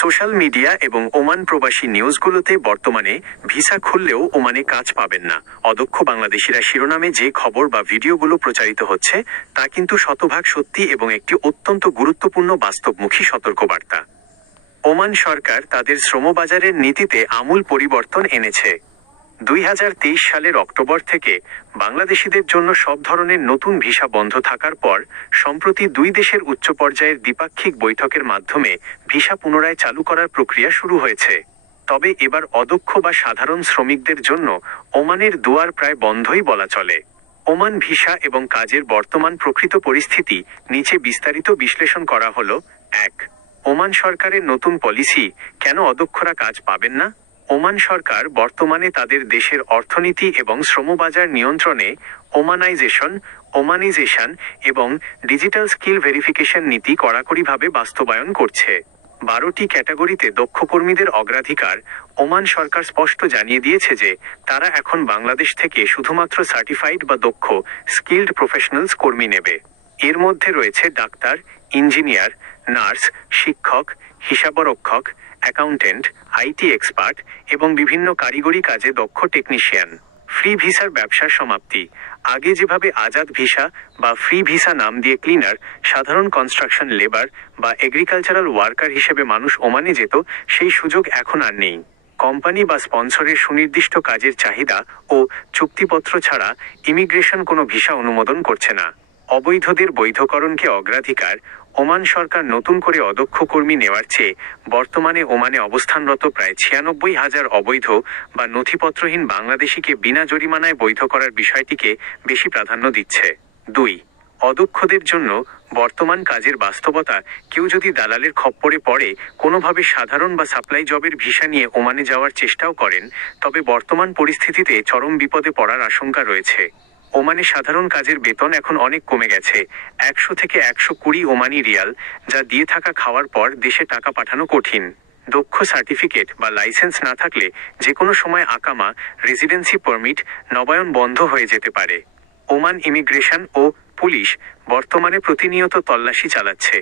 Social media এবং Oman প্রবাসী নিউজগুলোতে বর্তমানে ভিসা খুললেও ওমানে কাজ পাবেন না অদক্ষ বাংলাদেশিরা শিরোনামে যে খবর বা ভিডিওগুলো প্রচারিত হচ্ছে তা কিন্তু শতভাগ সত্যি এবং একটি অত্যন্ত গুরুত্বপূর্ণ বাস্তবমুখী সতর্কবার্তা। ওমান সরকার তাদের শ্রমবাজারের নীতিতে আমূল পরিবর্তন এনেছে। 2023 সালের অক্টোবর থেকে বাংলাদেশিদের জন্য সব ধরনের নতুন ভিসা বন্ধ থাকার পর সম্প্রতি দুই দেশের উচ্চ পর্যায়ের দ্বিপাক্ষিক বৈঠকের মাধ্যমে ভিসা পুনরায় চালু করার প্রক্রিয়া শুরু হয়েছে। তবে এবার অদক্ষ বা সাধারণ শ্রমিকদের জন্য ওমানের দুয়ার প্রায় বন্ধই বলা চলে। ওমান ভিসা এবং কাজের বর্তমান প্রকৃত পরিস্থিতি নিচে বিস্তারিত বিশ্লেষণ করা হলো। 1. ওমান সরকারের নতুন পলিসি, কেন অদক্ষরা কাজ পাবেন না? ওমান সরকার বর্তমানে তাদের দেশের অর্থনীতি এবং শ্রমবাজার নিয়ন্ত্রণে ওমানাইজেশন এবং ডিজিটাল স্কিল ভেরিফিকেশন নীতি কড়াকড়িভাবে বাস্তবায়ন করছে। 12টি ক্যাটাগরিতে দক্ষ কর্মীদের অগ্রাধিকার। ওমান সরকার স্পষ্ট জানিয়ে দিয়েছে যে তারা এখন বাংলাদেশ থেকে শুধুমাত্র সার্টিফাইড বা দক্ষ স্কিল্ড প্রফেশনালস কর্মী নেবে। এর মধ্যে রয়েছে ডাক্তার, ইঞ্জিনিয়ার, নার্স, শিক্ষক, হিসাবরক্ষক, অ্যাকাউন্টেন্ট, আইটি এক্সপার্ট এবং বিভিন্ন কারিগরি কাজে দক্ষ টেকনিশিয়ান। ফ্রি ভিসার ব্যবসার সমাপ্তি। আগে যেভাবে আজাদ ভিসা বা ফ্রি ভিসা নাম দিয়ে ক্লিনার, সাধারণ কনস্ট্রাকশন লেবার বা এগ্রিকালচারাল ওয়ার্কার হিসেবে মানুষ ওমানে যেত, সেই সুযোগ এখন আর নেই। কোম্পানি বা স্পন্সরের সুনির্দিষ্ট কাজের চাহিদা ও চুক্তিপত্র ছাড়া ইমিগ্রেশন কোনো ভিসা অনুমোদন করছে না। অবৈধদের বৈধকরণকে অগ্রাধিকার। ওমান সরকার নতুন করে অদক্ষ কর্মী নেওয়ার চেয়ে বর্তমানে ওমানে অবস্থানরত প্রায় 96,000 অবৈধ বা নথিপত্রহীন বাংলাদেশিকে বিনা জরিমানায় বৈধ করার বিষয়টিকে বেশি প্রাধান্য দিচ্ছে। 2. অদক্ষদের জন্য বর্তমান কাজের বাস্তবতা। কেউ যদি দালালের খপ্পরে পড়ে কোনোভাবে সাধারণ বা সাপ্লাই জবের ভিসা নিয়ে ওমানে যাওয়ার চেষ্টাও করেন, তবে বর্তমান পরিস্থিতিতে চরম বিপদে পড়ার আশঙ্কা রয়েছে। ওমানে সাধারণ কাজের বেতন এখন অনেক কমে গেছে, 100 থেকে 120 ওমানি রিয়াল, যা দিয়ে থাকা খাওয়ার পর দেশে টাকা পাঠানো কঠিন। দক্ষ সার্টিফিকেট বা লাইসেন্স না থাকলে যে কোনো সময় আকামা, রেসিডেন্সি পারমিট নবায়ন বন্ধ হয়ে যেতে পারে। ওমান ইমিগ্রেশন ও পুলিশ বর্তমানে প্রতিনিয়ত তল্লাশি চালাচ্ছে।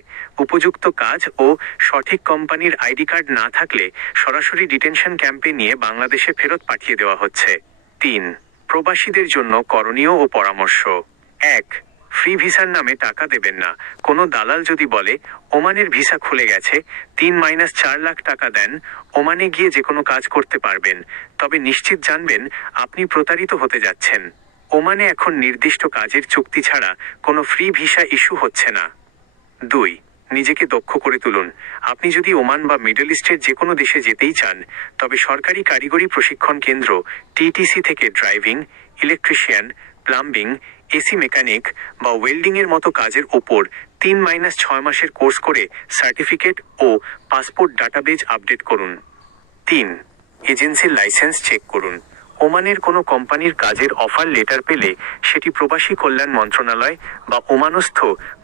উপযুক্ত কাজ ও সঠিক কোম্পানির আইডি কার্ড না থাকলে সরাসরি ডিটেনশন ক্যাম্পে নিয়ে বাংলাদেশে ফেরত পাঠিয়ে দেওয়া হচ্ছে। 3. প্রবাসীদের জন্য করণীয় ও পরামর্শ। 1. ফ্রি ভিসার নামে টাকা দেবেন না। কোনো দালাল যদি বলে ওমানের ভিসা খুলে গেছে, 3-4 লাখ টাকা দেন, ওমানে গিয়ে যে কোনো কাজ করতে পারবেন, তবে নিশ্চিত জানবেন আপনি প্রতারিত হতে যাচ্ছেন। ওমানে এখন নির্দিষ্ট কাজের চুক্তি ছাড়া কোনো ফ্রি ভিসা ইস্যু হচ্ছে না। 2. নিজেকে দক্ষ করে তুলুন। আপনি যদি ওমান বা মিডল ইস্টের যে কোনো দেশে যেতেই চান, তবে সরকারি কারিগরি প্রশিক্ষণ কেন্দ্র টিটিসি থেকে driving, electrician, plumbing, AC mechanic বা ওয়েল্ডিংয়ের মতো কাজের ওপর 3-6 মাসের কোর্স করে সার্টিফিকেট ও পাসপোর্ট ডাটাবেজ আপডেট করুন। 3. এজেন্সির লাইসেন্স চেক করুন। ওমানের কোনো কোম্পানির কাজের অফার লেটার পেলে সেটি প্রবাসী কল্যাণ মন্ত্রণালয় বা ওমানস্থ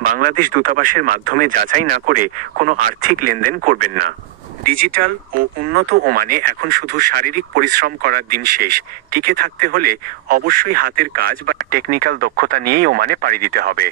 বাংলাদেশ দূতাবাসের মাধ্যমে যাচাই না করে কোনো আর্থিক লেনদেন করবেন না। ডিজিটাল ও উন্নত ওমানে এখন শুধু শারীরিক পরিশ্রম করার দিন শেষ। টিকে থাকতে হলে অবশ্যই হাতের কাজ বা টেকনিক্যাল দক্ষতা নিয়েই ওমানে পাড়ি দিতে হবে।